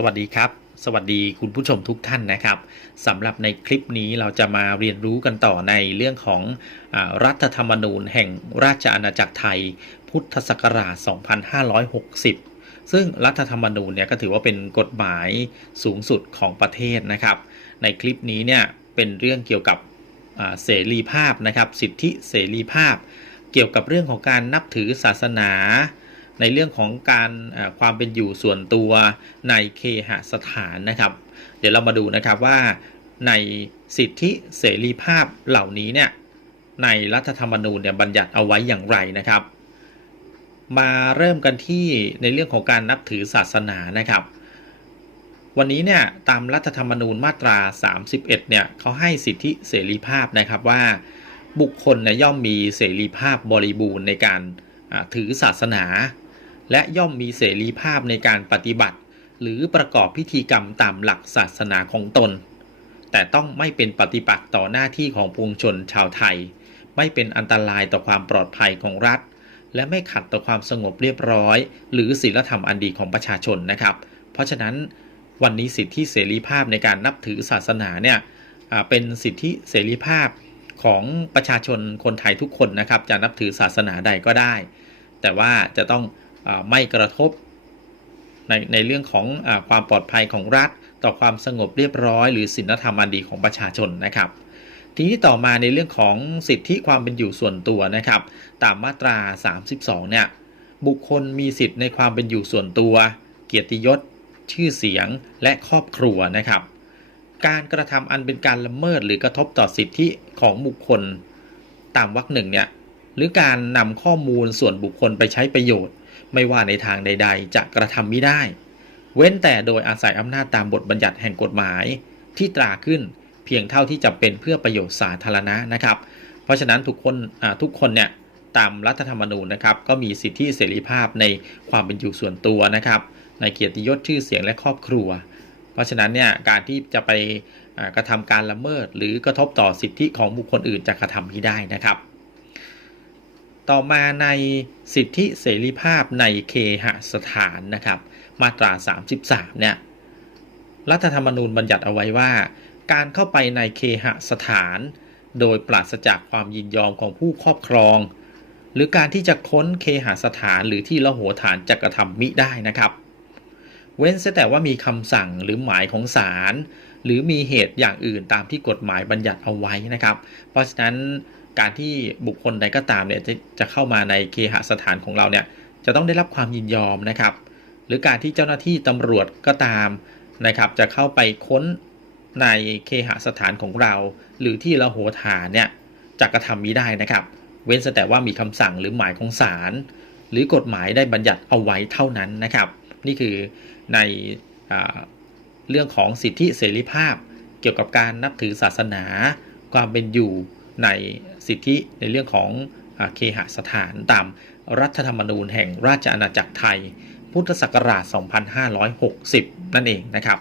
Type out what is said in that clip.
สวัสดีครับ สวัสดีคุณผู้ชมทุกท่านนะครับสำหรับในคลิปนี้เราจะมาเรียนรู้กันต่อในเรื่องของอรัฐธรรมนูญแห่งราชอาณาจักรไทย พุทธศักราช 2560 ซึ่งรัฐธรรมนูญเนี่ยก็ถือว่าเป็นกฎหมายสูงสุดของประเทศนะครับ ในคลิปนี้เนี่ยเป็นเรื่องเกี่ยวกับเสรีภาพนะครับ สิทธิเสรีภาพ เกี่ยวกับเรื่องของการนับถือศาสนา ในเรื่องของการความเป็นอยู่ส่วนตัวในเคหสถานนะครับ เดี๋ยวเรามาดูนะครับว่าในสิทธิเสรีภาพเหล่านี้เนี่ยในรัฐธรรมนูญเนี่ยบัญญัติเอาไว้อย่างไรนะครับ มาเริ่มกันที่ในเรื่องของการนับถือศาสนานะครับ วันนี้เนี่ยตามรัฐธรรมนูญมาตรา 31เนี่ยเขาให้สิทธิเสรีภาพนะครับว่าบุคคลเนี่ยย่อมมีเสรีภาพบริบูรณ์ในการถือศาสนา และย่อมมีเสรีภาพในการปฏิบัติ หรือประกอบพิธีกรรมตามหลักศาสนาของตน แต่ต้องไม่เป็นปฏิปักษ์ต่อหน้าที่ของปวงชนชาวไทย ไม่เป็นอันตรายต่อความปลอดภัยของรัฐ และไม่ขัดต่อความสงบเรียบร้อย หรือศีลธรรมอันดีของประชาชนนะครับ เพราะฉะนั้นวันนี้สิทธิเสรีภาพในการนับถือศาสนาเนี่ยเป็นสิทธิเสรีภาพของประชาชนคนไทยทุกคนนะครับ จะนับถือศาสนาใดก็ได้ แต่ว่าจะต้อง ไม่กระทบ ในในเรื่องของอความปลอดภัยของรัฐ ต่อความสงบเรียบร้อย หรือศีลธรรมอันดีของประชาชนนะครับทีนี้ต่อมาในเรื่องของสิทธิความเป็นอยู่ส่วนตัวนะครับ ตามมาตรา 32 เนี่ย บุคคลมีสิทธิ์ในความเป็นอยู่ส่วนตัว เกียรติยศ ชื่อเสียง และครอบครัวนะครับ การกระทำอันเป็นการละเมิดหรือกระทบต่อสิทธิของบุคคลตามวรรคหนึ่งเนี่ย หรือการนำข้อมูลส่วนบุคคลไปใช้ประโยชน์ ไม่ว่าในทางใด ๆ จะกระทำไม่ได้ เว้นแต่โดยอาศัยอำนาจตามบทบัญญัติแห่งกฎหมาย ที่ตราขึ้นเพียงเท่าที่จำเป็นเพื่อประโยชน์สาธารณะนะครับ เพราะฉะนั้นทุกคนทุกคนเนี่ยตามรัฐธรรมนูญนะครับก็มีสิทธิเสรีภาพในความเป็นอยู่ส่วนตัวนะครับ ในเกียรติยศชื่อเสียงและครอบครัว เพราะฉะนั้นเนี่ยการที่จะไปกระทำการละเมิด หรือกระทบต่อสิทธิของบุคคลอื่นจะกระทำไม่ได้นะครับ ต่อมาในสิทธิเสรีภาพในเคหสถานนะครับ มาตรา 33 เนี่ย รัฐธรรมนูญบัญญัติเอาไว้ว่า การเข้าไปในเคหสถาน โดยปราศจากความยินยอมของผู้ครอบครอง หรือการที่จะค้นเคหสถานหรือที่ละโหฐานจะกระทำมิได้นะครับ เว้นแต่ว่ามีคำสั่งหรือหมายของศาลหรือมีเหตุอย่างอื่นตามที่กฎหมายบัญญัติเอาไว้นะครับ เพราะฉะนั้นการที่บุคคลใดก็ตามเนี่ยจะจะเข้ามาในเคหสถานของเราเนี่ยจะต้องได้รับความยินยอมนะครับ หรือการที่เจ้าหน้าที่ตำรวจก็ตามนะครับจะเข้าไปค้นในเคหสถานของเรา หรือที่ละโหฐานเนี่ยจะกระทำมิได้นะครับ เว้นแต่ว่ามีคำสั่งหรือหมายของศาลหรือกฎหมายได้บัญญัติเอาไว้เท่านั้นนะครับ นี่คือในอเรื่องของสิทธิเสรีภาพ เกี่ยวกับการนับถือศาสนา ความเป็นอยู่ในสิทธิในเรื่องของอเคหสถานตามรัฐธรรมนูญแห่งราชอาณาจักรไทย พุทธศักราช 2560 นั่นเองนะครับ